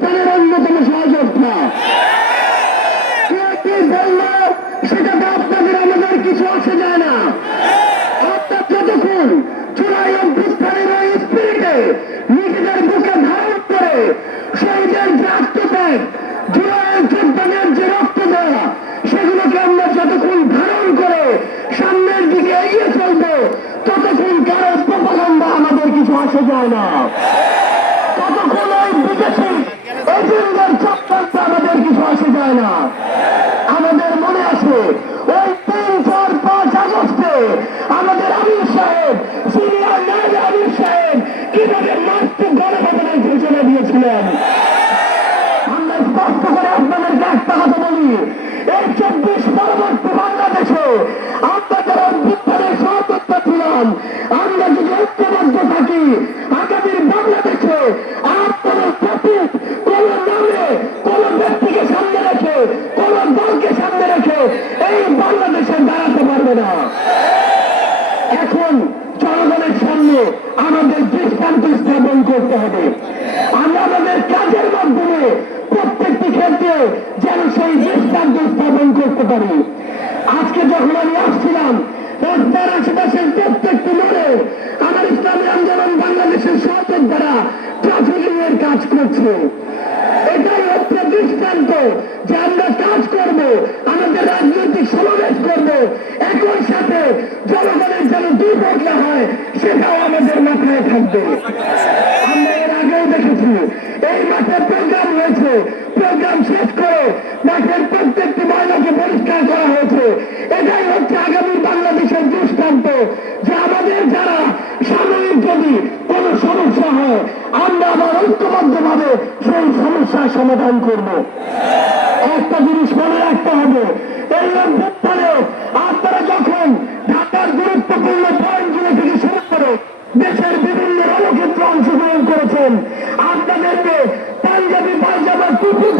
অভ্যুত্থানের অন্যতম সহযোদ্ধা কে কি বলল সেটাতে আপনাদের আমাদের কিছু আসে যায় না আপনার যতক্ষণ চূড়াই অভ্যুত্থানের ওই স্পিরিটে নিজেদের বুকে ধারণ করে শহীদের যে আত্মত্যাগ জুলাইয়ের যোদ্ধাদের যে রক্ত দেওয়া সেগুলোকে আমরা যতক্ষণ ধারণ করে সামনের দিকে এগিয়ে চলবো ততক্ষণ কারও প্রপাগান্ডা আমাদের কিছু আসে যায় না ততক্ষণ ওই বিদেশি এজেন্ডার চক্রান্ত আমাদের কিছু আসে যায় না। আমাদের মনে আছে ওই তিন, চার, পাঁচ আগস্টে আমাদের আমির সাহেব, সিনিয়র নাইব আমির সাহেব কীভাবে মাস্ত গণঘটনায় ঘোষণা দিয়েছিলেন? আমরা স্পষ্ট করে আপনাদেরকে একটা কথা বলি, এই চব্বিশ পরবর্তী বাংলাদেশে আমরা যারা বিপ্লবের সহযোদ্ধা ছিলাম, আমরা যদি ঐক্যবদ্ধ থাকি, আগামীর বাংলাদেশে না। এখন জনগণের সামনে আমাদের দৃষ্টান্ত স্থাপন করতে হবে। আমরা আমাদের কাজের মাধ্যমে প্রত্যেকটি ক্ষেত্রে যেন সেই দৃষ্টান্ত স্থাপন করতে পারি। আজকে যখন আমি আসছিলাম রাস্তার আশেপাশের প্রত্যেকটি মোড়ে আমার ইসলামী আন্দোলন বাংলাদেশের সহযোগ দ্বারা ট্রাফিকিং এর কাজ করছে। এটাই হচ্ছে দৃষ্টান্ত যে আমরা কাজ করব, আমাদের রাজনৈতিক সমাবেশ করব একই সাথে জনগণের যেন না হয়, সেটাও আমাদের মাথায় থাকবে। আমরা এর আগেও দেখেছি, এই মাঠে প্রোগ্রাম হয়েছে। প্রোগ্রাম শেষ করে মাঠের প্রত্যেকটি ময়লাকে পরিষ্কার করা হয়েছে। এটাই হচ্ছে আগামী বাংলাদেশের দৃষ্টান্ত, যে আমাদের যারা সাময়িক যদি কোনো সমস্যা হয়, আমরা আবার ঐক্যবদ্ধ ভাবে সেই সমস্যার সমাধান করব। একটা জিনিস মনে রাখতে হবে, এই অভ্যুত্থানে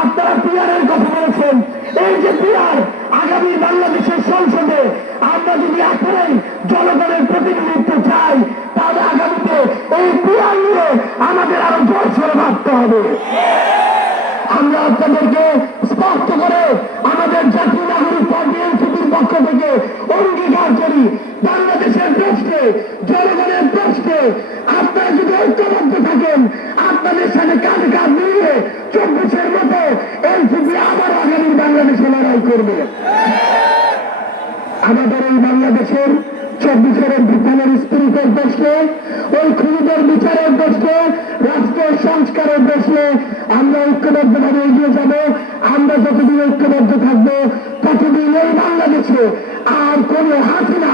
আপনারা পিয়ারের কথা বলেছেন। এই যে পিয়ার আগামী বাংলাদেশের সংসদে, আমরা যদি এখনই জনগণের প্রতিনিধিত্ব চাই, তাহলে আগামীতে এই পিয়ার নিয়ে আমাদের আরও জোর সরে ভাবতে হবে। আমরা আপনাদেরকে স্পষ্ট করে আমাদের জাতীয় নাগরিক পার্টি এনসিপির পক্ষ থেকে অঙ্গীকার করি বাংলাদেশের প্রশ্নে, জনগণের প্রশ্নে আপনারা যদি ঐক্যবদ্ধ থাকেন, আপনাদের সাথে কাঁধে কাঁধ মিলিয়ে করবে আমাদের এই বাংলাদেশের চব্বিশের বিজ্ঞানের স্পিরিটের দেশে ওই খুনিদের বিচারের দেশে রাষ্ট্রের সংস্কারের দেশে আমরা ঐক্যবদ্ধ ভাবে এগিয়ে যাব। আমরা যতদিন ঐক্যবদ্ধ থাকব, ততদিন এই বাংলাদেশে আর কোন হাসিনা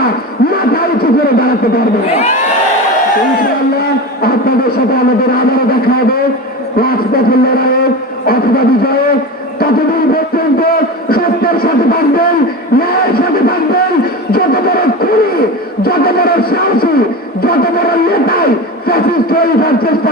মাথা উঁচু করে দাঁড়াতে পারবে আপনাদের সাথে আমাদের আবারও দেখা হবে। রাজপথের লড়াইয়ে অথবা বিজয়ে ততদিন পর্যন্ত